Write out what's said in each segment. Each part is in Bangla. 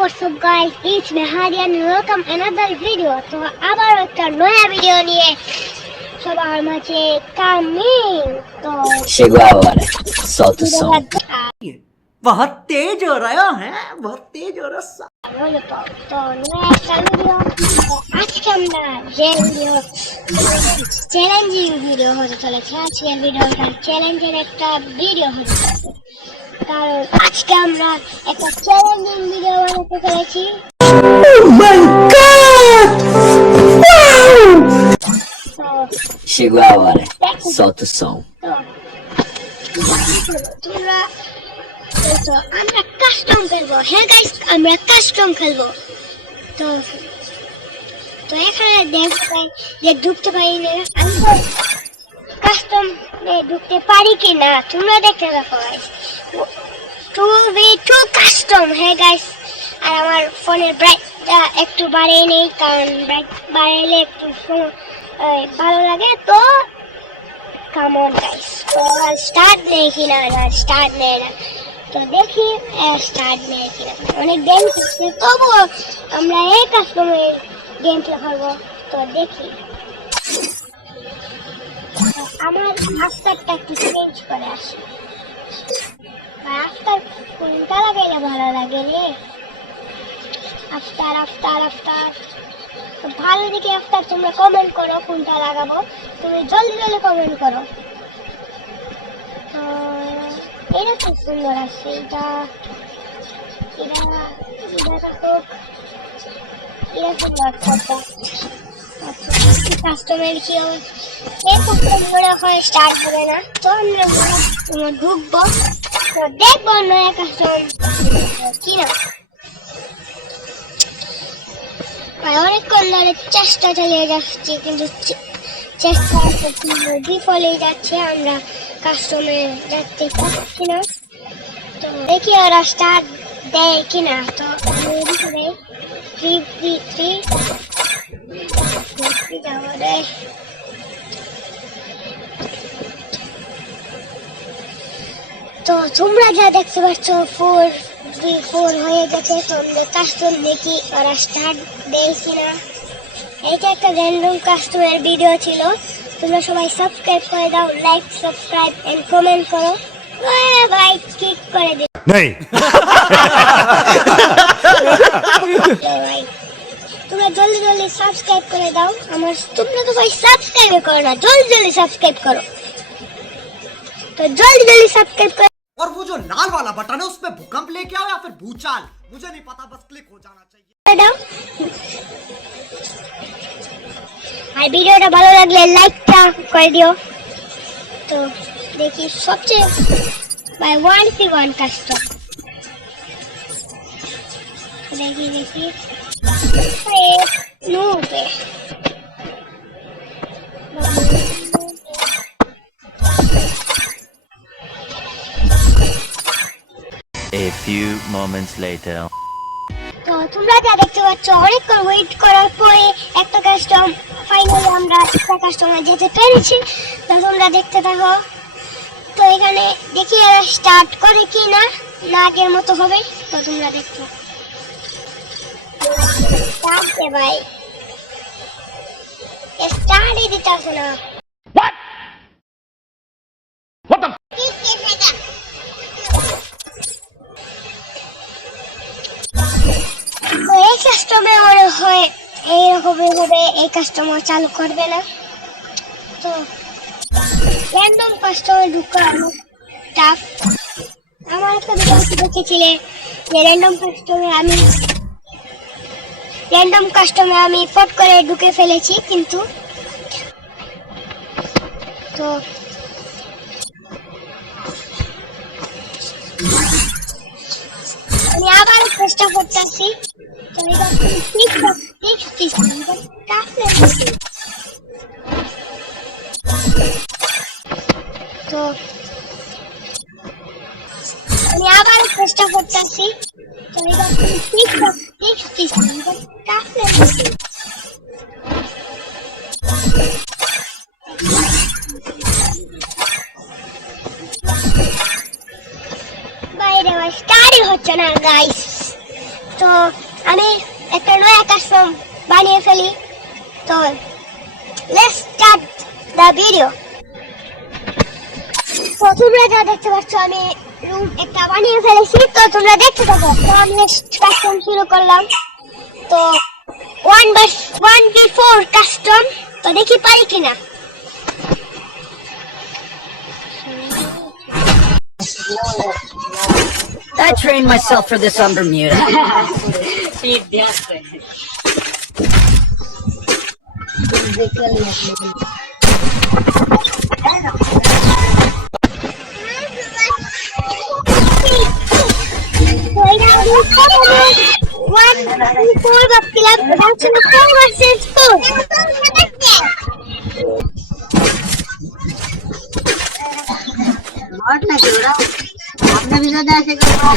what's up guys, it's me Hadi and welcome another video. তো আবার একটা নয়া ভিডিও নিয়ে সবার মাঝে কামিং। তো शिगवावर साउथ सॉन्ग बहुत तेज हो रहा है, बहुत तेज हो रहा है। তো নয়া একটা ভিডিও। আজকে আমরা যে ভিডিও চ্যালেঞ্জিং ভিডিও হতে চলেছে। আজকের ভিডিওটা চ্যালেঞ্জের একটা ভিডিও হতে চলেছে, কারণ আজকে আমরা একটা চ্যালেঞ্জিং ভিডিও বানাতে চলেছি। शिगवावर साउथ सॉन्ग তোমরা আমরা কাস্টম খেলবো। হ্যাঁ গাইস, আমরা কাস্টম খেলবো। তো তো এখানে ঢুকতে পারি না, আমি কাস্টম ঢুকতে পারি কি না তোমরা দেখতে থাকো গাইস। 2v2 custom. হ্যাঁ গাইস, আর আমার ফোনের ব্রাইটটা একটু বাড়িয়ে নেই, কারণ ব্রাইট বাড়াইলে একটু ভালো লাগে। তো কাম অন গাইস, তো স্টার্ট নেই কিনা, স্টার্ট নেই না, তো দেখি স্টার্ট নেই কিনা। অনেক গেম খেলছে, তবুও আমরা এই কাস্টমের গেম প্লে করবো। তো দেখি আমার আফটারটা একটু চেঞ্জ করে আসি। আফটার কোনটা লাগাইলে ভালো লাগে রে? আফটার আফটার আফটার ভালো দেখে আফটার তোমরা কমেন্ট করো কোনটা লাগাবো। তুমি জলদি জলদি কমেন্ট করো। এটা খুব সুন্দর আছে। এটা এটা এটা খুব কাস্টমার কি মনে হয় স্টার্ট হবে না। তো আমরা ঢুকবো, তো দেখবো নয়া কাস্টমার কি না। অনেকক্ষণ ধরে চেষ্টা চালিয়ে যাচ্ছি, কিন্তু চেষ্টা বিফলে যাচ্ছে। আমরা কাস্টমে যাতে পারছি না। তো দেখি ওরা স্টার্ট দেয় কিনা। তো তো তোমরা যা দেখতে পাচ্ছ 4v4 হয়ে গেছে। তোমরা কাস্টম দেখি ওরা স্টার্ট দেয় কিনা। এইটা একটা র্যান্ডম কাস্টমের ভিডিও ছিল। তোমরা সবাই সাবস্ক্রাইব করে দাও, লাইক সাবস্ক্রাইব এন্ড কমেন্ট করো। ভাই ক্লিক করে দিও नहीं ভাই, তোমরা জলদি জলদি সাবস্ক্রাইব করে দাও। আমার তোমরা তো ভাই সাবস্ক্রাইব করো না, জলদি জলদি সাবস্ক্রাইব করো। তো জলদি জলদি সাবস্ক্রাইব করো। और वो जो लाल वाला बटन है उसपे भूकंप लेके आओ या फिर भूचाल, मुझे नहीं पता, बस क्लिक हो जाना चाहिए। দাও আর ভিডিওটা ভালো লাগলে লাইকটা করে দিও। তো দেখি সবচেয়ে বাই 1v1 কাস্টম দেখি দেখি নুবে A few moments later. তো তোমরা যা দেখতে পাচ্ছ, অনেকক্ষণ ওয়েট করার পরে একটা কাস্টম ফাইনালি আমরা একটা কাস্টমার যেতে পেরেছি। তো তোমরা দেখতে থাকো। তো এখানে দেখি এরা স্টার্ট করে কি না, না আগের মতো হবে। তো তোমরা দেখো স্টার্ট দে ভাই, স্টার্টই দিতে আসে না। তো এই কাস্টমার মনে হয় এইরকম হবে, এই কাস্টমার চালু করবে না। তো র্যান্ডম কাস্টমার ঢুকানো টাফ। আমার একটা ভিডিও দেখেছিলে যে র্যান্ডম কাস্টমার আমি ফট করে ঢুকে ফেলেছি, কিন্তু তো আমি আবার চেষ্টা করতেছি। তো এটা তো আমি আবার চেষ্টা করতেছি। তো এটা বাইরে স্টার্টই হচ্ছে না গাইস। তো আমি একটা নয়া কাস্টম বানিয়ে ফেলি। তো লেটস স্টার্ট দ্য ভিডিও। তো তোমরা যা দেখতে পাচ্ছ আমি রুম একটা বানিয়ে ফেলেছি, তো তোমরা দেখতে থাকো। তো আমি কাস্টম শুরু করলাম। তো 1v4 কাস্টম, তো দেখি পারি কিনা। I trained myself for this on Bermuda. So এটা আমি 1v4 ভাবছিলাম, এটা হচ্ছে 4 versus 4। What na kura? Apne bhi zyada aise karo.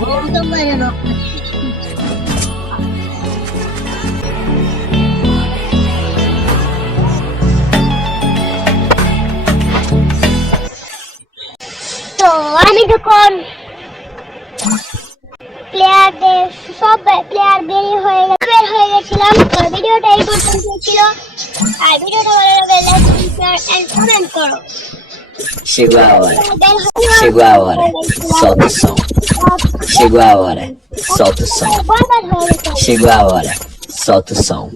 Vurdum beni bak. তো আমি যখন প্লেয়ারদের সব প্লেয়ার বের হয়ে গেছিলাম, তো ভিডিওটা এই পর্যন্ত ছিল। আর ভিডিওটা ভালো লাগলে লাইক, শেয়ার এন্ড কমেন্ট করো। Chegou a hora. Chegou a hora. Solta o som. Chegou a hora. Solta o som. Chegou a hora. Solta o som.